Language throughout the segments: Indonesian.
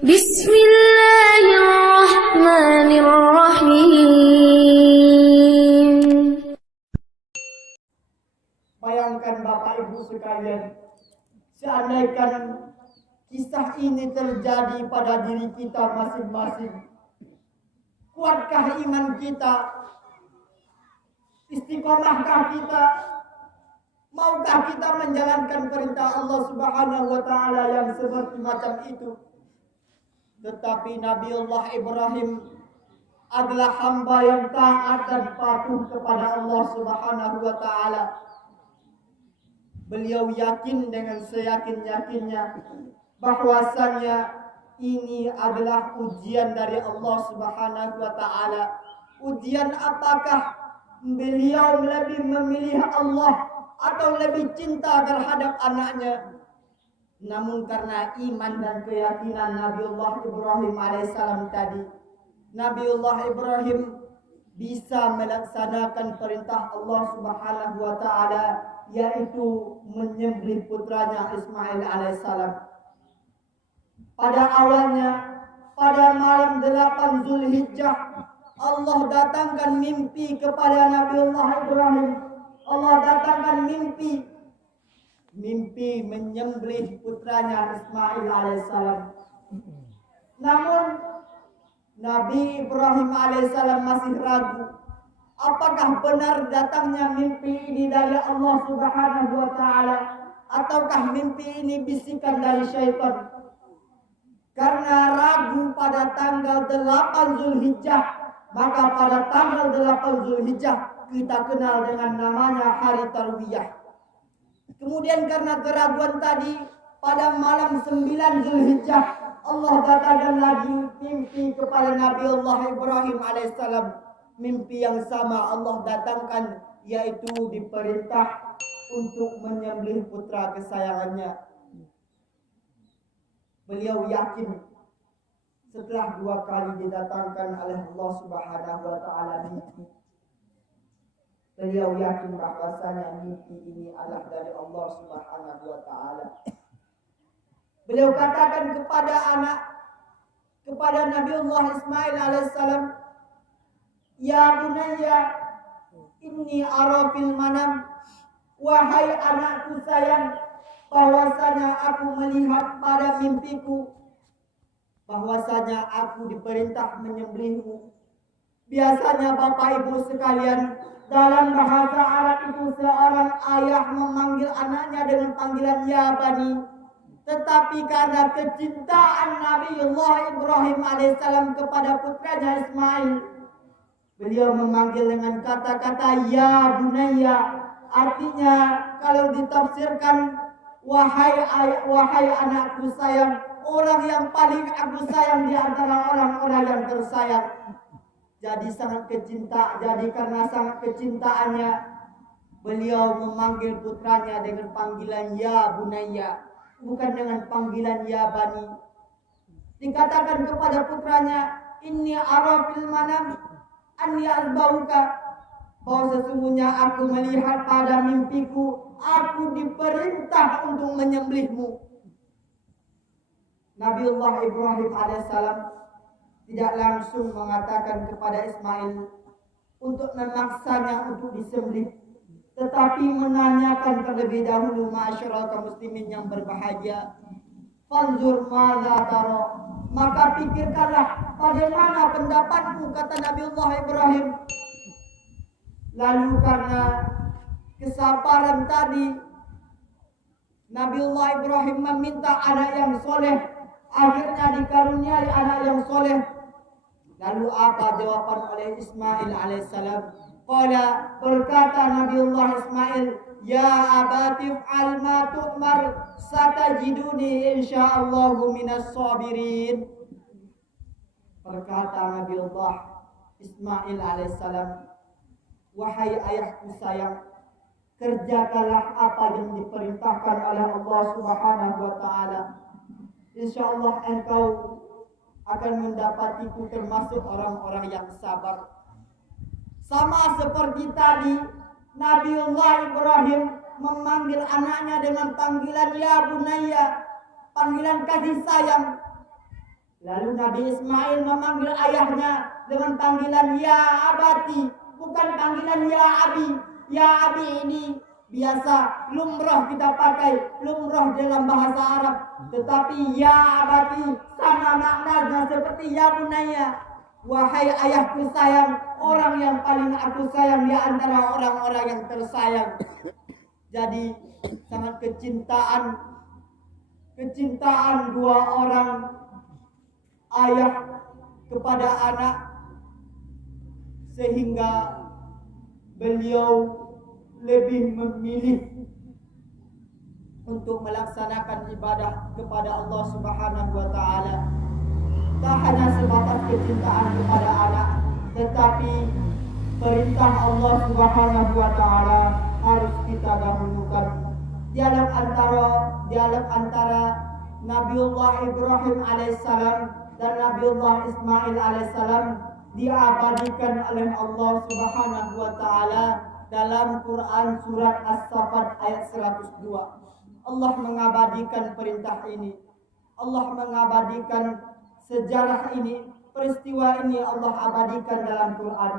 Bismillahirrahmanirrahim. Bayangkan Bapak Ibu sekalian, seandainya kisah ini terjadi pada diri kita masing-masing, kuatkah iman kita? Istiqomahkah kita? Maukah kita menjalankan perintah Allah Subhanahu wa taala yang seperti macam itu? Tetapi Nabiullah Ibrahim adalah hamba yang taat dan patuh kepada Allah Subhanahu wa taala. Beliau yakin dengan seyakin-yakinnya bahwasannya ini adalah ujian dari Allah Subhanahu wa taala. Ujian apakah beliau lebih memilih Allah atau lebih cinta terhadap anaknya? Namun karena iman dan keyakinan Nabiullah Ibrahim alaihissalam tadi, Nabiullah Ibrahim bisa melaksanakan perintah Allah Subhanahu wa taala, yaitu menyembelih putranya Ismail alaihissalam. Pada awalnya, pada malam 8 Zulhijjah, Allah datangkan mimpi kepada Nabiullah Ibrahim. Allah datangkan mimpi menyembelih putranya Ismail alaihissalam. Namun Nabi Ibrahim alaihissalam masih ragu, apakah benar datangnya mimpi ini dari Allah Subhanahu wa taala ataukah mimpi ini bisikan dari syaitan. Karena ragu pada tanggal 8 Zulhijjah, maka pada tanggal 8 Zulhijjah kita kenal dengan namanya hari Tarwiyah. Kemudian karena keraguan tadi, pada malam 9 Zulhijjah Allah datangkan lagi mimpi kepada Nabiullah Ibrahim alaihissalam. Mimpi yang sama Allah datangkan, yaitu diperintah untuk menyembelih putra kesayangannya. Beliau yakin setelah 2 kali didatangkan oleh Allah Subhanahu wa taala mimpi, beliau yakin bahwasanya mimpi ini adalah dari Allah Subhanahu wa taala. Beliau katakan kepada Nabiullah Ismail alaihissalam, "Ya bunayya, inni ara fil manam." Wahai anakku sayang, bahwasanya aku melihat pada mimpiku bahwasanya aku diperintah menyembelihmu. Biasanya Bapak Ibu sekalian, dalam bahasa Arab itu seorang ayah memanggil anaknya dengan panggilan ya bani. Tetapi karena kecintaan Nabiullah Ibrahim alaihissalam kepada putranya Ismail, beliau memanggil dengan kata-kata ya bunayya. Artinya kalau ditafsirkan, wahai anakku sayang, orang yang paling aku sayang di antara orang-orang yang tersayang. Jadi karena sangat kecintaannya, beliau memanggil putranya dengan panggilan ya bunayya, bukan dengan panggilan ya bani. Dikatakan kepada putranya, inni ara fil manam anni azbahuka, bahwa sesungguhnya aku melihat pada mimpiku aku diperintah untuk menyembelihmu. Nabiullah Ibrahim alaihissalam tidak langsung mengatakan kepada Ismail untuk memaksanya untuk disembelih, tetapi menanyakan terlebih dahulu, ma'asyiral kaum muslimin yang berbahagia, fanzur madza tara, maka pikirkanlah bagaimana pendapatmu, kata Nabiullah Ibrahim. Lalu karena kesabaran tadi, Nabiullah Ibrahim meminta anak yang soleh, akhirnya dikaruniai anak yang soleh. Lalu apa jawaban oleh Ismail alaihissalam? Berkata Nabiullah Ismail, ya abatif al ma tu'mar satajiduni insyaallahu minas sabirin. Berkata Nabiullah Ismail alaihissalam, wahai ayahku sayang, kerjakanlah apa yang diperintahkan oleh Allah Subhanahu wa taala. Insyaallah engkau akan mendapatiku termasuk orang-orang yang sabar. Sama seperti tadi, Nabiullah Ibrahim memanggil anaknya dengan panggilan ya bunayya, panggilan kasih sayang. Lalu Nabi Ismail memanggil ayahnya dengan panggilan ya abati, bukan panggilan ya abi. Ya abi ini biasa lumrah kita pakai, lumrah dalam bahasa Arab. Tetapi ya abati sama maknanya seperti ya bunaya, wahai ayahku sayang, orang yang paling aku sayang di antara orang-orang yang tersayang. Jadi sangat kecintaan dua orang ayah kepada anak, sehingga beliau lebih memilih untuk melaksanakan ibadah kepada Allah Subhanahu wa taala. Tak hanya sebatas kecintaan kepada anak, tetapi perintah Allah Subhanahu wa taala harus kita dahulukan. Dialog antara Nabiullah Ibrahim alaihissalam dan Nabiullah Ismail alaihissalam diabadikan oleh Allah Subhanahu wa taala dalam Quran surat As-Saffat ayat 102. Allah mengabadikan perintah ini. Allah mengabadikan sejarah ini, peristiwa ini Allah abadikan dalam Quran.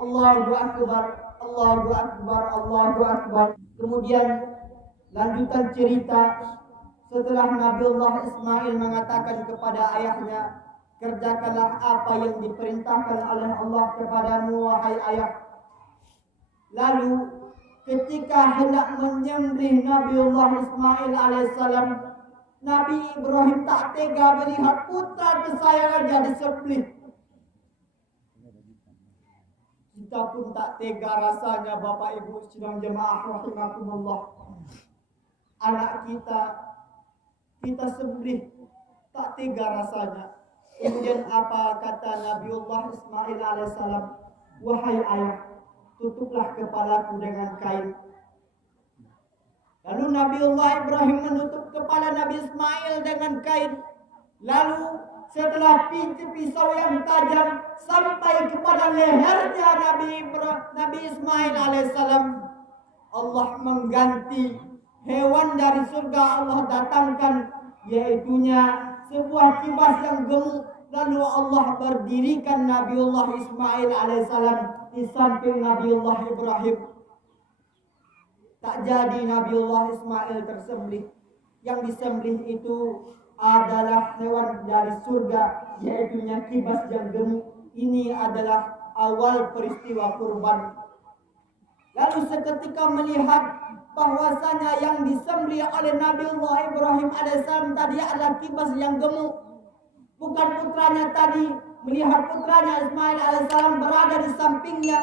Allahu Akbar, Allahu Akbar, Allahu Akbar. Kemudian lanjutan cerita, setelah Nabiullah Ismail mengatakan kepada ayahnya, kerjakanlah apa yang diperintahkan oleh Allah kepadamu wahai ayah. Lalu ketika hendak menyembelih Nabiullah Ismail alaihissalam, Nabi Ibrahim tak tega melihat putra kesayangannya disembelih. Kita pun tak tega rasanya, Bapak Ibu sidang jemaah rahimakumullah. Anak kita sembelih, tak tega rasanya. Kemudian apa kata Nabiullah Ismail alaihissalam? Wahai ayah, tutuplah kepalaku dengan kain. Lalu Nabiullah Ibrahim menutup kepala Nabi Ismail dengan kain. Lalu setelah pisau yang tajam sampai kepada lehernya Nabi Ismail alaihissalam, Allah mengganti hewan dari surga. Allah datangkan, yaitunya sebuah kibas yang gemuk. Lalu Allah berdirikan Nabiullah Ismail alaihissalam di samping Nabiullah Ibrahim. Tak jadi Nabiullah Ismail tersembelih. Yang disembelih itu adalah hewan dari surga, yaitunya kibas yang gemuk. Ini adalah awal peristiwa kurban. Lalu seketika melihat bahwasanya yang disembelih oleh Nabiullah Ibrahim alaihissalam tadi adalah kibas yang gemuk, bukan putranya tadi. Melihat putranya Ismail alaihissalam berada di sampingnya,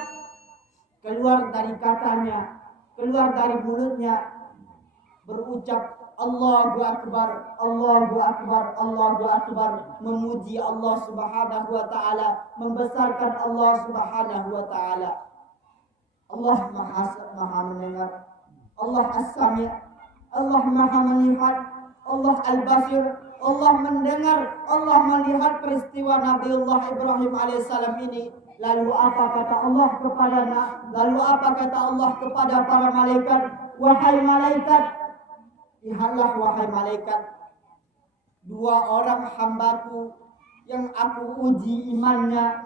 keluar dari katanya, keluar dari mulutnya, berucap Allahu Akbar, Allahu Akbar, Allahu Akbar, memuji Allah Subhanahu wa taala, membesarkan Allah Subhanahu wa taala. Allah Maha mendengar, Allah As-Sami', Allah Maha melihat, Allah Al-Basir, Allah mendengar, Allah melihat peristiwa Nabiullah Ibrahim alaihissalam ini. Lalu apa kata Allah kepada para malaikat? Wahai malaikat, lihatlah wahai malaikat, dua orang hambaku yang aku uji imannya,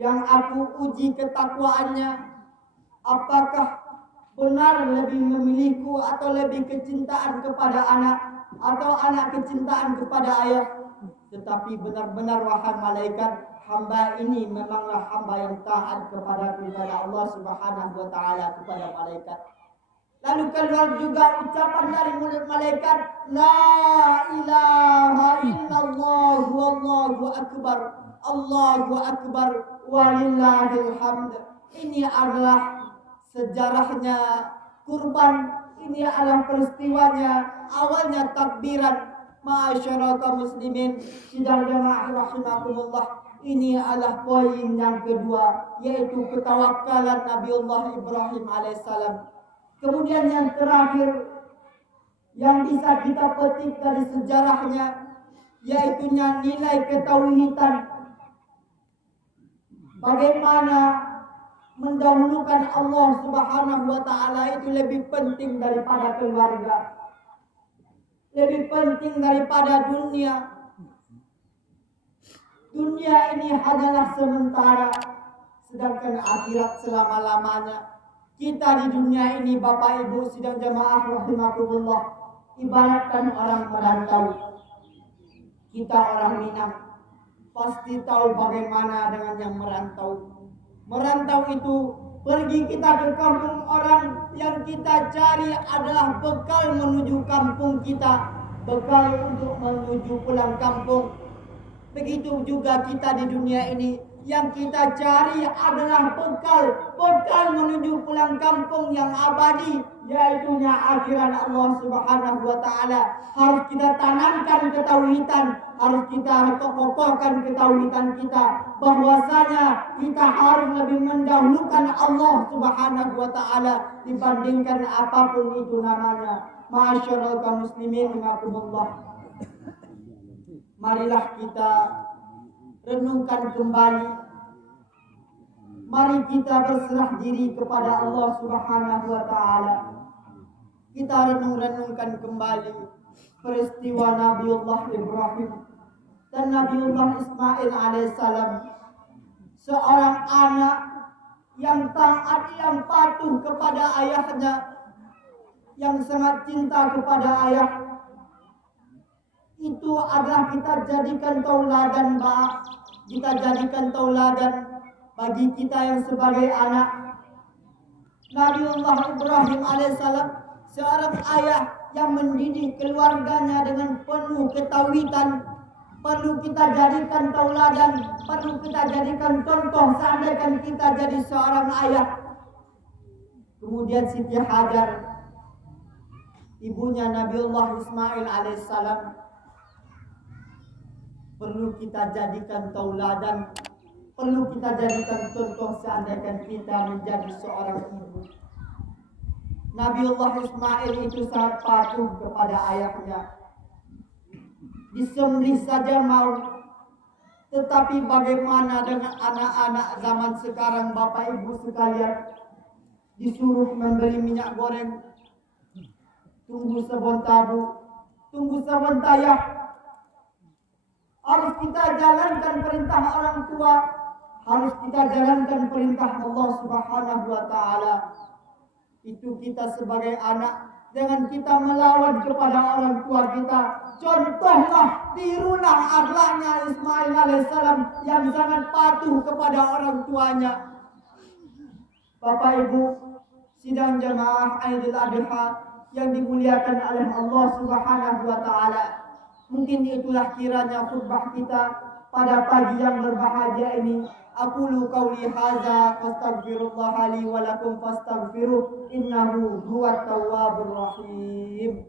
yang aku uji ketakwaannya, apakah benar lebih memilihku atau lebih kecintaan kepada anak, atau anak kecintaan kepada ayah? Tetapi benar-benar wahai malaikat, hamba ini memanglah hamba yang taat kepada Allah Subhanahu wa taala, kepada malaikat. Lalu keluar juga ucapan dari mulut malaikat, la ilaha illallah wallahu akbar, Allahu akbar walillahil hamd. Ini adalah sejarahnya kurban, ini adalah peristiwanya, awalnya takbiran. Masyarakat muslimin sidang jemaah rahimakumullah, ini adalah poin yang kedua, yaitu ketawakkalan Nabiullah Ibrahim alaihissalam. Kemudian yang terakhir yang bisa kita petik dari sejarahnya, yaitu nilai ketauhidan. Bagaimana mendahulukan Allah Subhanahu wa taala itu lebih penting daripada keluarga, lebih penting daripada dunia. dunia ini hanyalah sementara, sedangkan akhirat selama-lamanya. Kita di dunia ini Bapak Ibu sidang jamaah rahimakumullah, ibaratkan orang merantau. Kita orang Minang pasti tahu bagaimana dengan yang merantau. Merantau itu pergi kita ke kampung orang, yang kita cari adalah bekal menuju kampung kita, bekal untuk menuju pulang kampung. Begitu juga kita di dunia ini, yang kita cari adalah bekal menuju pulang kampung yang abadi, yaitu akhirat Allah Subhanahu wa taala. Harus kita tanamkan ketauhidan, harus kita kokohkan ketauhidan kita, bahwasanya kita harus lebih mendahulukan Allah Subhanahu wa taala dibandingkan apapun itu namanya. Masyaallah kaum muslimin rahimakumullah. Marilah kita renungkan kembali. Mari kita berserah diri kepada Allah Subhanahu wa taala. Kita renungkan kembali peristiwa Nabiullah Ibrahim dan Nabiullah Ismail alaihissalam. Seorang anak yang taat, yang patuh kepada ayahnya, yang sangat cinta kepada ayah. Itu adalah kita jadikan tauladan, Pak. Kita jadikan tauladan bagi kita yang sebagai anak. Nabiullah Ibrahim alaihissalam, seorang ayah yang mendidik keluarganya dengan penuh ketauhidan, perlu kita jadikan tauladan, perlu kita jadikan contoh seandainya kita jadi seorang ayah. Kemudian Siti Hajar, ibunya Nabiullah Ismail alaihissalam, perlu kita jadikan tauladan, perlu kita jadikan contoh seandainya kita menjadi seorang ibu. Nabiullah Ismail itu sangat patuh kepada ayahnya. Disembelih saja mau. Tetapi bagaimana dengan anak-anak zaman sekarang, Bapak Ibu sekalian? Disuruh membeli minyak goreng, tunggu sebentar Bu, tunggu sebentar ya. Harus kita jalankan perintah orang tua, harus kita jalankan perintah Allah Subhanahu wa taala. Itu kita sebagai anak, jangan kita melawan kepada orang tua kita. Contohlah, tirulah akhlaknya Ismail alaihissalam yang sangat patuh kepada orang tuanya. Bapak Ibu sidang jamaah Idul Adha yang dimuliakan oleh Allah Subhanahu wa taala. Mungkin itulah kiranya khutbah kita pada pagi yang berbahagia ini. Aqulu qawli hadza fastaghfirullah li wa lakum fastaghfiruh innahu huwat tawwabur rahim.